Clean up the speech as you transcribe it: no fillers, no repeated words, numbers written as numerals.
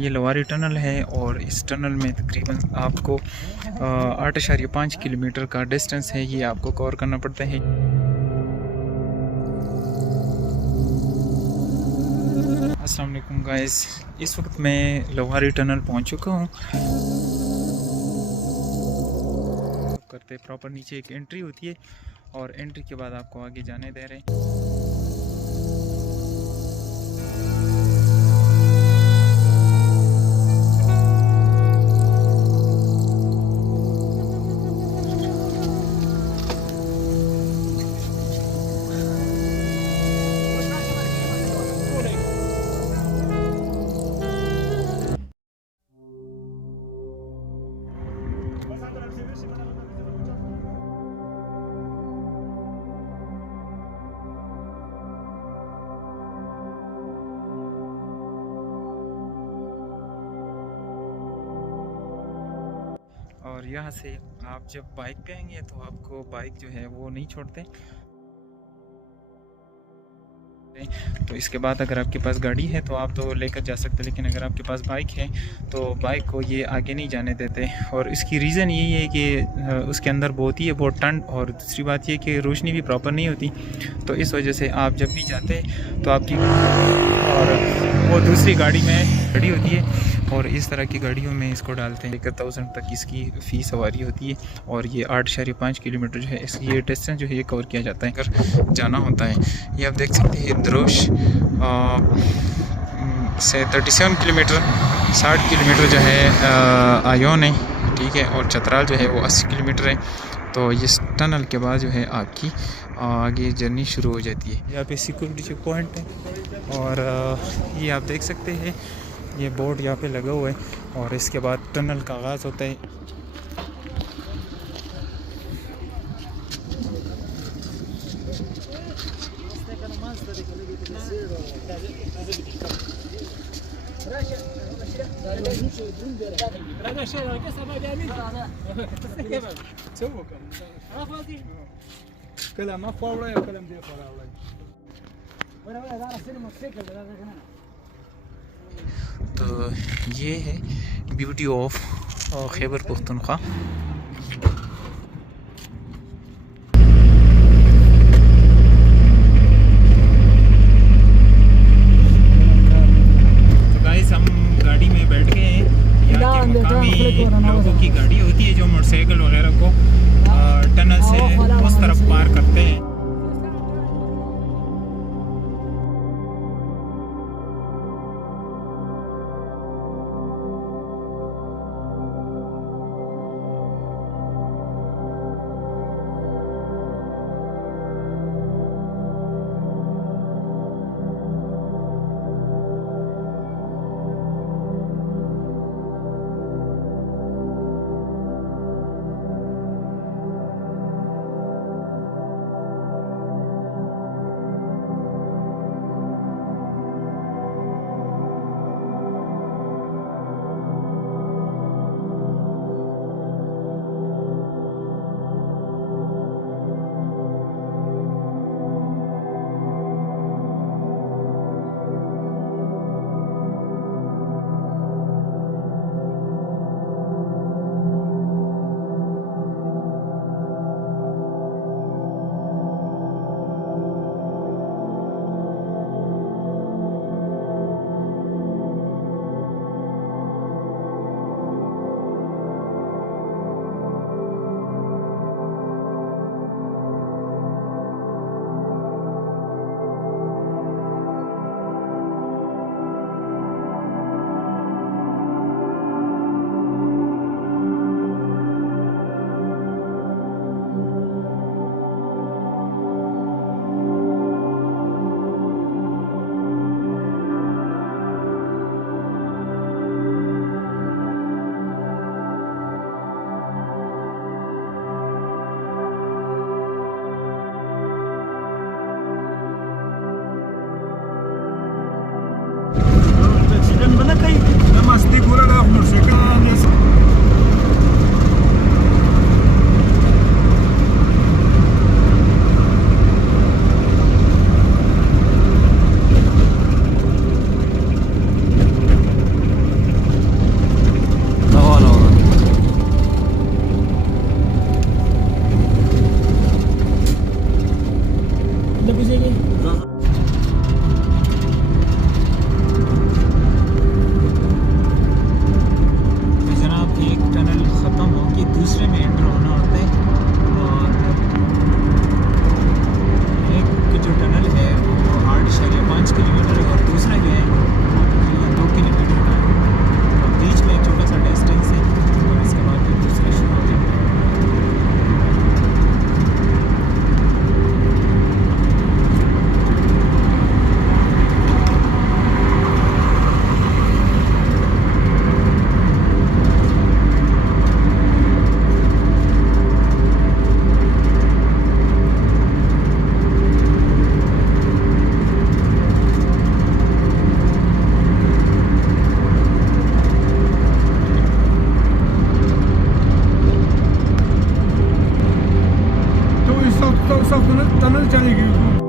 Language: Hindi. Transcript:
ये लोवारी टनल है और इस टनल में तकरीबन आपको 8.5 किलोमीटर का डिस्टेंस है, ये आपको कवर करना पड़ता है। अस्सलाम वालेकुम गाइस, इस वक्त मैं लोवारी टनल पहुंच चुका हूं। करते प्रॉपर नीचे एक एंट्री होती है और एंट्री के बाद आपको आगे जाने दे रहे हैं। और यहाँ से आप जब बाइक पे आएंगे तो आपको बाइक जो है वो नहीं छोड़ते। तो इसके बाद अगर आपके पास गाड़ी है तो आप तो लेकर जा सकते, लेकिन अगर आपके पास बाइक है तो बाइक को ये आगे नहीं जाने देते। और इसकी रीज़न यही है कि उसके अंदर बहुत ही बहुत ठंड, और दूसरी बात ये कि रोशनी भी प्रॉपर नहीं होती। तो इस वजह से आप जब भी जाते तो आपकी और वो दूसरी गाड़ी में खड़ी होती है, और इस तरह की गाड़ियों में इसको डालते हैं। 1000 तक इसकी फ़ी सवारी होती है और ये 8.5 किलोमीटर जो है इसकी ये डिस्टेंस जो है ये कवर किया जाता है अगर जाना होता है। ये आप देख सकते हैं द्रोश से 37 किलोमीटर, 60 किलोमीटर जो है आयोन है, ठीक है, और चतराल जो है वो 80 किलोमीटर है। तो इस टनल के बाद जो है आपकी आगे जर्नी शुरू हो जाती है। यहाँ पे सिक्योरिटी चेक पॉइंट है और ये आप देख सकते हैं ये बोर्ड यहाँ पे लगा हुआ है, और इसके बाद टनल का आगाज़ होता है। तो ये है ब्यूटी ऑफ खैबर पख्तूनख्वा। तो गाइस हम गाड़ी में बैठ गए हैं। यहाँ के मकामी लोगों की गाड़ी होती है जो मोटरसाइकिल वगैरह को टनल से उस तरफ पार करते हैं। साफ टनल चलेगी।